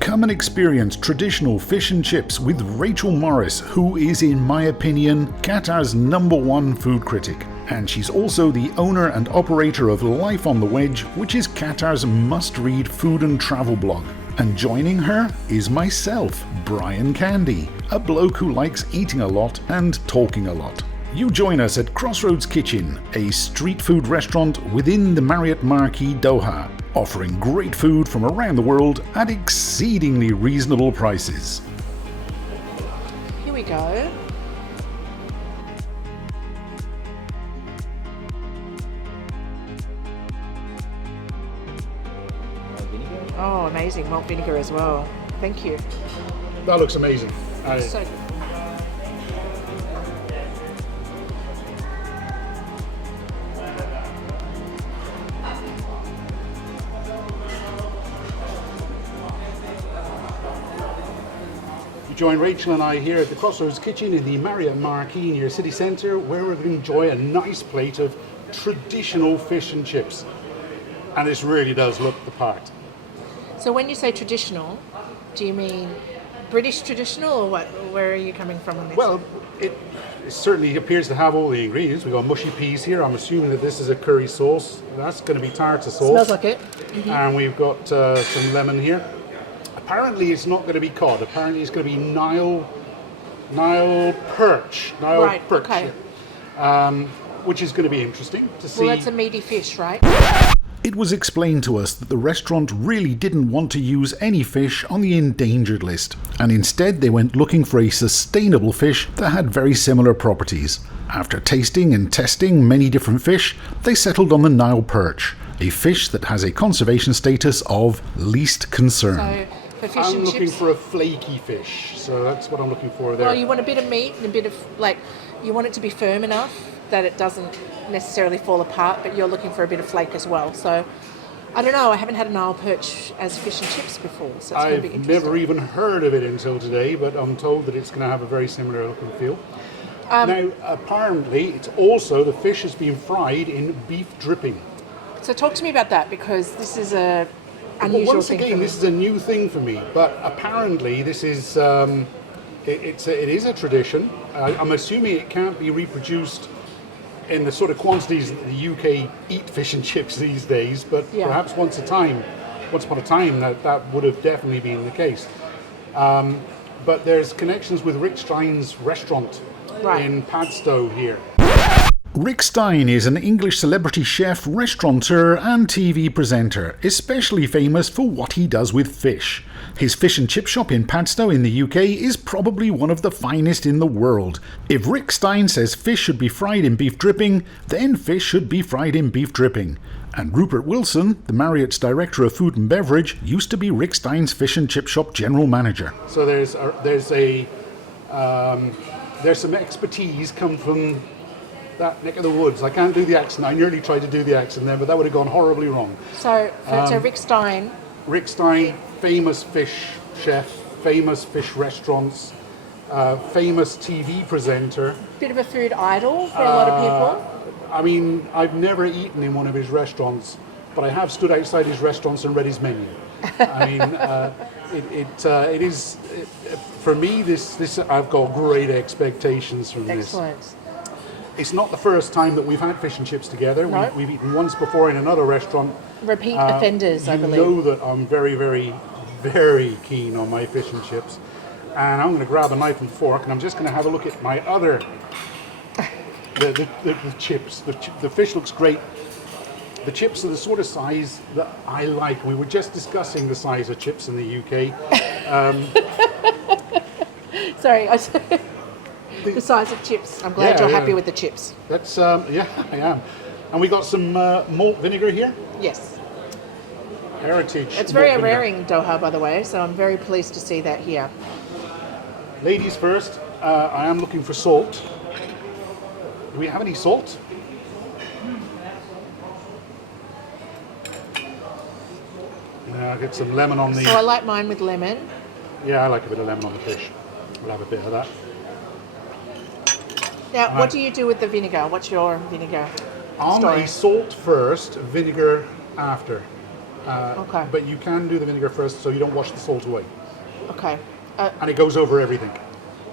Come and experience traditional fish and chips with Rachel Morris, who is, in my opinion, Qatar's #1 food critic. And she's also the owner and operator of Life on the Wedge, which is Qatar's must-read food and travel blog. And joining her is myself, Brian Candy, a bloke who likes eating a lot and talking a lot. You join us at Crossroads Kitchen, a street food restaurant within the Marriott Marquis Doha, offering great food from around the world at exceedingly reasonable prices. Here we go. Oh, amazing. Malt vinegar as well. Thank you. That looks amazing. So good. Join Rachel and I here at the Crossroads Kitchen in the Marriott Marquis near City Centre, where we're going to enjoy a nice plate of traditional fish and chips. And this really does look the part. So when you say traditional, do you mean British traditional or what? Where are you coming from on this? Well, it certainly appears to have all the ingredients. We've got mushy peas here. I'm assuming that this is a curry sauce. That's going to be tartar sauce. Smells like it. Mm-hmm. And we've got some lemon here. Apparently it's not going to be cod. Apparently it's going to be Nile perch. Right, perch. okay. Which is going to be interesting to see. Well, that's a meaty fish, right? It was explained to us that the restaurant really didn't want to use any fish on the endangered list, and instead they went looking for a sustainable fish that had very similar properties. After tasting and testing many different fish, they settled on the Nile perch, a fish that has a conservation status of least concern. So for fish I'm and looking chips, for a flaky fish, so that's what I'm looking for there. well, you want a bit of meat and a bit of, like, you want it to be firm enough that it doesn't necessarily fall apart, but you're looking for a bit of flake as well. So I don't know, I haven't had a Nile perch as fish and chips before, so it's going to be I've interesting. never even heard of it until today, but I'm told that it's going to have a very similar look and feel. Now, apparently, it's also, the fish has been fried in beef dripping. So talk to me about that, because this is a Well, unusual once thing for again, me. this is a new thing for me, but apparently this is, it is a tradition. I'm assuming it can't be reproduced in the sort of quantities that the UK eat fish and chips these days, but Yeah. perhaps once upon a time that would have definitely been the case. But there's connections with Rick Stein's restaurant in Padstow here. Rick Stein is an English celebrity chef, restaurateur and TV presenter, especially famous for what he does with fish. His fish and chip shop in Padstow in the UK is probably one of the finest in the world. If Rick Stein says fish should be fried in beef dripping, then fish should be fried in beef dripping. And Rupert Wilson, the Marriott's Director of Food and Beverage, used to be Rick Stein's fish and chip shop general manager. So there's some expertise come from that neck of the woods. I can't do the accent. I nearly tried to do the accent there, but that would have gone horribly wrong. So Rick Stein. Rick Stein, famous fish chef, famous fish restaurants, famous TV presenter. Bit of a food idol for a lot of people. I mean, I've never eaten in one of his restaurants, but I have stood outside his restaurants and read his menu. I mean, it is for me. This I've got great expectations from this. Excellent. It's not the first time that we've had fish and chips together. No. We've eaten once before in another restaurant. Repeat offenders, I believe. You know that I'm very, very, very keen on my fish and chips. And I'm going to grab a knife and fork, and I'm just going to have a look at my other, the chips. The fish looks great. The chips are the sort of size that I like. We were just discussing the size of chips in the UK. Sorry, the size of chips. I'm glad you're happy with the chips. That's, yeah, I am. And we got some malt vinegar here. Yes. Heritage. It's very malt rare vinegar. in Doha, by the way, so I'm very pleased to see that here. Ladies first, I am looking for salt. Do we have any salt? I'll get some lemon on the... So I like mine with lemon. Yeah, I like a bit of lemon on the fish. We'll have a bit of that. Now, what do you do with the vinegar? What's your vinegar story? Salt first, vinegar after. Okay. But you can do the vinegar first so you don't wash the salt away. Okay. And it goes over everything.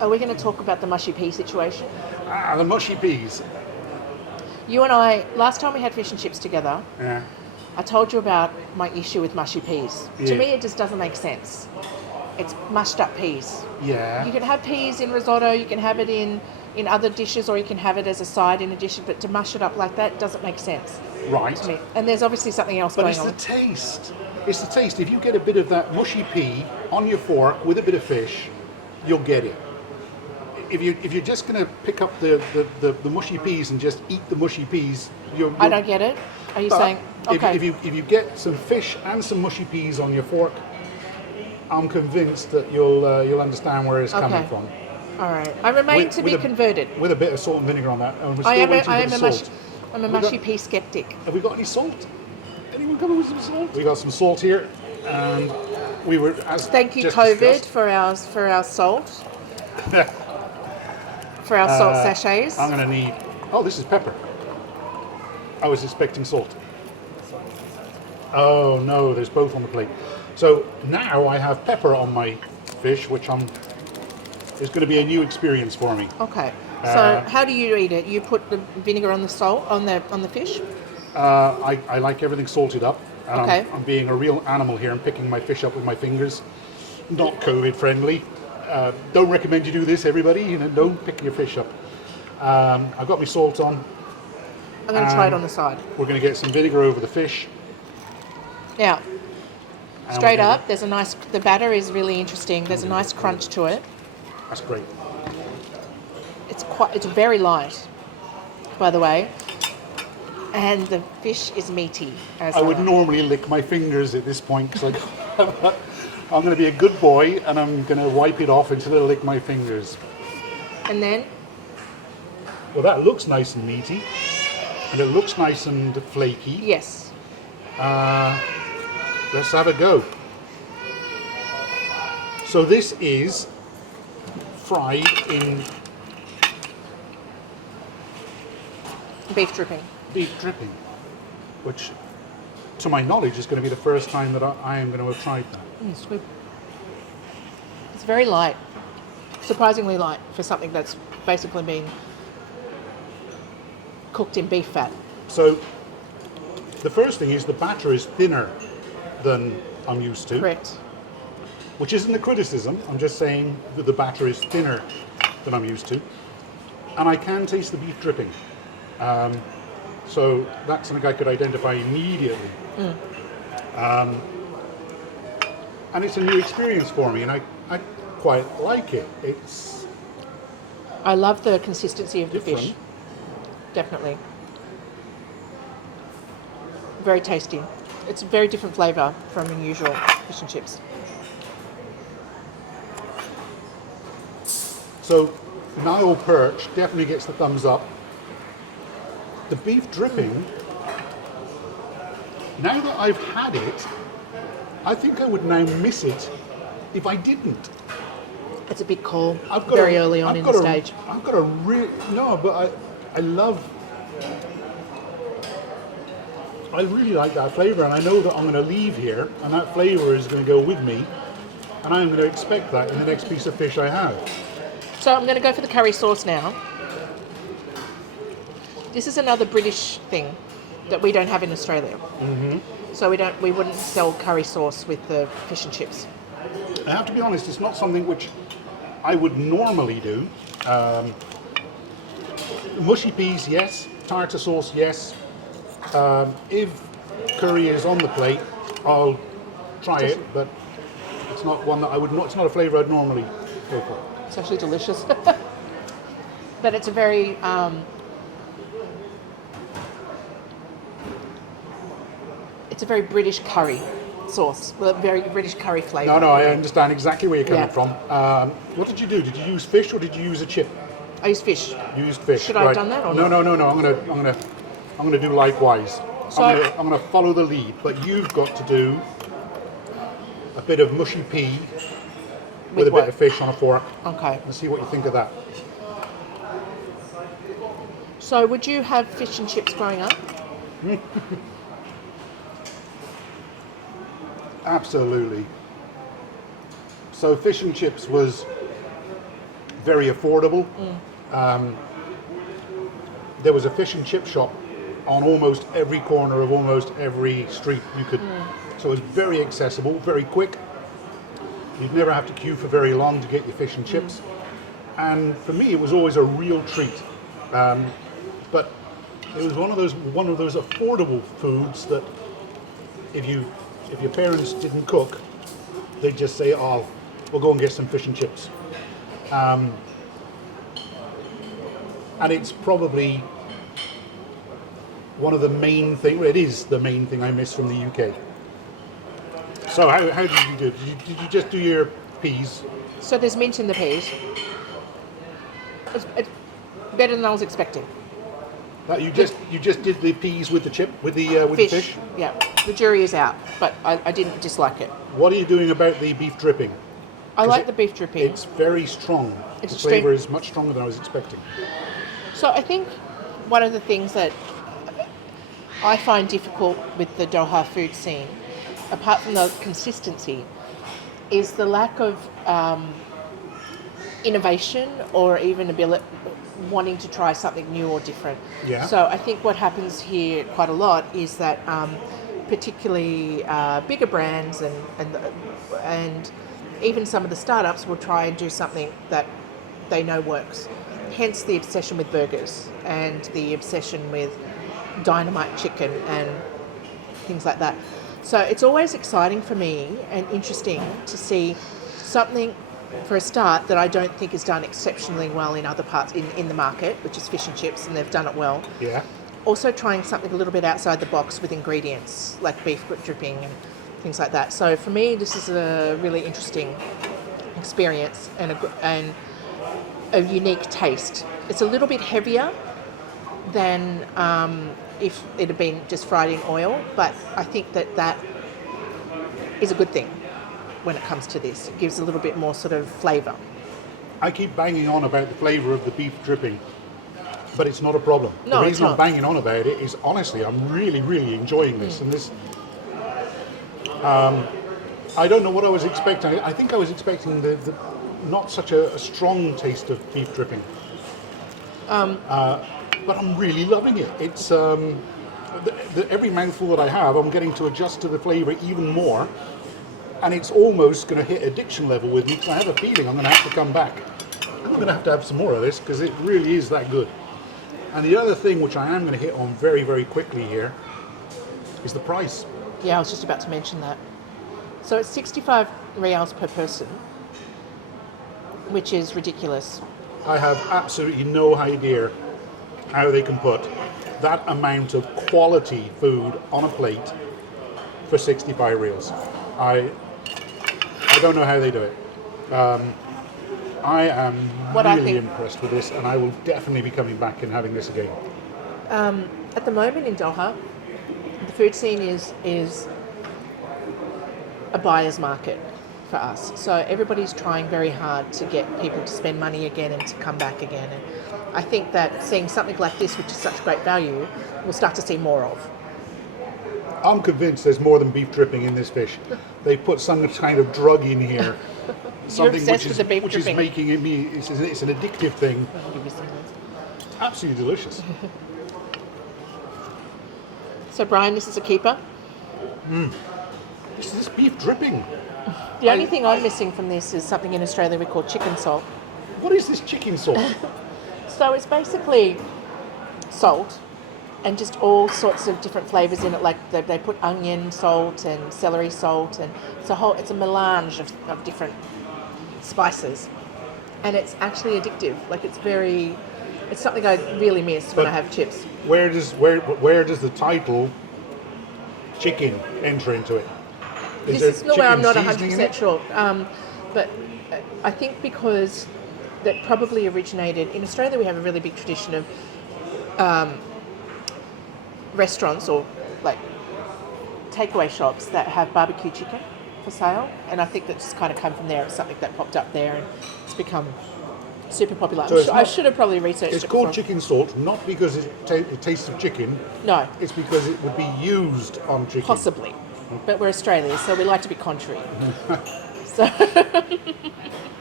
Are we going to talk about the mushy pea situation? The mushy peas. You and I, last time we had fish and chips together, Yeah. I told you about my issue with mushy peas. Yeah. To me, it just doesn't make sense. It's mushed up peas. Yeah. You can have peas in risotto, you can have it in other dishes, or you can have it as a side in a dish, but to mush it up like that doesn't make sense Right. to me. And there's obviously something else But going it's on. the taste. It's the taste. If you get a bit of that mushy pea on your fork with a bit of fish, you'll get it. If you're just going to pick up the mushy peas and just eat the mushy peas, I don't get it. Are you But saying, okay, if you get some fish and some mushy peas on your fork, I'm convinced that you'll understand where it's coming Okay. from. all right. I remain to be converted. With a bit of salt and vinegar on that, and we're still I am waiting for the salt. I'm a We got- mushy pea skeptic. Have we got any salt? Anyone coming with some salt? We got some salt here, and we were as Thank you, just COVID, discussed- for our salt. For our salt sachets. I'm going to need. Oh, this is pepper. I was expecting salt. Oh no, there's both on the plate. So now I have pepper on my fish, which is going to be a new experience for me. Okay. So how do you eat it? You put the vinegar on the salt on the fish? I like everything salted up. And Okay. I'm being a real animal here and picking my fish up with my fingers. Not COVID friendly. Don't recommend you do this, everybody. Don't pick your fish up. I've got my salt on. I'm going to try it on the side. We're going to get some vinegar over the fish. Now, and straight we're gonna- up, the batter is really interesting. There's a nice crunch to it. That's great. It's very light, by the way. And the fish is meaty. I would normally lick my fingers at this point because I'm going to be a good boy and I'm going to wipe it off instead of lick my fingers. And then, Well, that looks nice and meaty, and it looks nice and flaky. yes. Let's have a go. So this is fried in Beef dripping. beef dripping, which, to my knowledge, is going to be the first time that I am going to have tried that. It's good. It's very light. Surprisingly light for something that's basically been cooked in beef fat. So the first thing is the batter is thinner than I'm used to. Correct. Which isn't a criticism, I'm just saying that the batter is thinner than I'm used to. And I can taste the beef dripping. So that's something I could identify immediately. And it's a new experience for me, and I quite like it. It's I love the consistency of the different. fish. Definitely. Very tasty. It's a very different flavour from usual fish and chips. So Nile perch definitely gets the thumbs up. The beef dripping, now that I've had it, I think I would now miss it if I didn't. It's a big call I've got very a- early on I've in got the a- stage. I've got a real no, but I really like that flavour, and I know that I'm going to leave here, and that flavour is going to go with me, and I'm going to expect that in the next piece of fish I have. So I'm going to go for the curry sauce now. This is another British thing that we don't have in Australia. Mm-hmm. So we wouldn't sell curry sauce with the fish and chips. I have to be honest, it's not something which I would normally do. Mushy peas, yes. Tartar sauce, yes. If curry is on the plate, I'll try it, but it's not one that I would. It's not a flavour I'd normally go for. It's actually delicious. But it's a very British curry sauce, with a very British curry flavour. No, I understand exactly where you're coming Yeah. from. What did you do? Did you use fish or did you use a chip? I use fish. You used fish. Should I have done that or no? not? No. I'm gonna do likewise. So- I'm gonna follow the lead, but you've got to do a bit of mushy pea with a what? bit of fish on a fork. Okay. Let's see what you think of that. So would you have fish and chips growing up? Absolutely. So fish and chips was very affordable. There was a fish and chip shop on almost every corner of almost every street you could. So it was very accessible, very quick. You'd never have to queue for very long to get your fish and chips. And for me, it was always a real treat. But it was one of those affordable foods that if your parents didn't cook, they'd just say, "Oh, we'll go and get some fish and chips." And it's probably one of the main thing. It is the main thing I miss from the UK. So how did you do? Did you just do your peas? So there's mint in the peas. It's better than I was expecting. That you just did the peas with the chip with the fish. Yeah, the jury is out, but I didn't dislike it. What are you doing about the beef dripping? I like the beef dripping. It's very strong. It's the flavour is much stronger than I was expecting. So I think one of the things that I find difficult with the Doha food scene, apart from the consistency, is the lack of innovation or even wanting to try something new or different. Yeah. So I think what happens here quite a lot is that particularly bigger brands and even some of the startups will try and do something that they know works. Hence the obsession with burgers and the obsession with dynamite chicken and things like that. So it's always exciting for me and interesting to see something for a start that I don't think is done exceptionally well in other parts in the market, which is fish and chips, and they've done it well. Yeah. Also trying something a little bit outside the box with ingredients like beef dripping and things like that. So for me, this is a really interesting experience and a unique taste. It's a little bit heavier than if it had been just fried in oil, but I think that is a good thing when it comes to this. It gives a little bit more sort of flavour. I keep banging on about the flavour of the beef dripping, but it's not a problem. No, the it's reason I'm not. banging on about it is honestly, I'm really, really enjoying this. And this, I don't know what I was expecting. I think I was expecting the not such a strong taste of beef dripping. But I'm really loving it. It's every mouthful that I have, I'm getting to adjust to the flavour even more. And it's almost going to hit addiction level with me because I have a feeling I'm going to have to come back. I'm going to have some more of this because it really is that good. And the other thing which I am going to hit on very, very quickly here is the price. Yeah, I was just about to mention that. So it's 65 reals per person, which is ridiculous. I have absolutely no idea how they can put that amount of quality food on a plate for 65 reals. I don't know how they do it. I am really impressed with this, and I will definitely be coming back and having this again. At the moment in Doha, the food scene is a buyer's market for us. So everybody's trying very hard to get people to spend money again and to come back again. And I think that seeing something like this, which is such great value, we'll start to see more of. I'm convinced there's more than beef dripping in this fish. They put some kind of drug in here. Something which is making it it's an addictive thing. I'll give you some of those. Absolutely delicious. So Brian, this is a keeper. This is beef dripping. The only thing I'm missing from this is something in Australia we call chicken salt. What is this chicken salt? So it's basically salt and just all sorts of different flavours in it. Like they put onion salt and celery salt, and it's a melange of different spices, and it's actually addictive. Like it's something I really miss when I have chips. Where does the title chicken enter into it? This is where I'm not 100% sure, but I think because that probably originated in Australia. We have a really big tradition of restaurants or like takeaway shops that have barbecue chicken for sale, and I think that's kind of come from there. It's something that popped up there, and it's become super popular. So I should have probably researched it. It's called chicken salt, not because it tastes of chicken. No. It's because it would be used on chicken. Possibly. but we're Australians, so we like to be contrary. So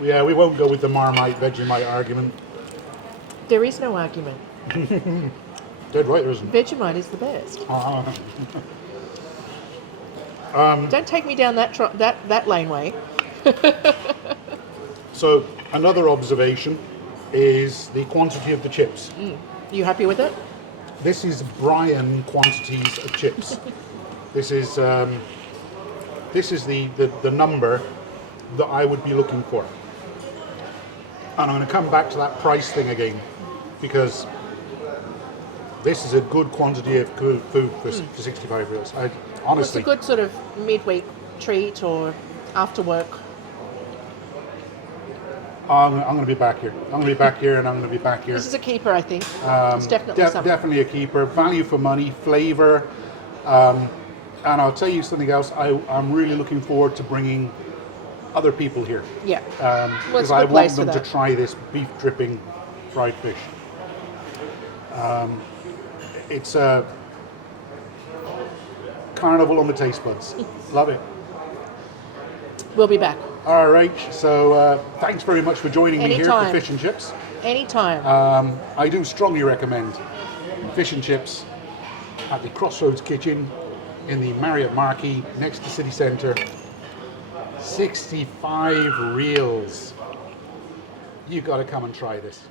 Yeah, we won't go with the Marmite Vegemite argument. there is no argument. Dead right, there isn't. Vegemite is the best. Don't take me down that laneway. So another observation is the quantity of the chips. You happy with it? This is Brian quantities of chips. This is the number that I would be looking for. And I'm going to come back to that price thing again, because this is a good quantity of food for 65 reals. Honestly, It's a good sort of midweek treat or after work. I'm going to be back here. I'm going to be back here, and I'm going to be back here. This is a keeper, I think. It's definitely something. Definitely a keeper. Value for money, flavour. And I'll tell you something else. I'm really looking forward to bringing other people here. Yeah. Because I want them to try this beef dripping fried fish. It's a carnival on the taste buds. Love it. We'll be back. All right. So thanks very much for joining me here for Fish and Chips. Anytime. I do strongly recommend fish and chips at the Crossroads Kitchen in the Marriott Marquis next to City Centre. 65 reals. You got to come and try this.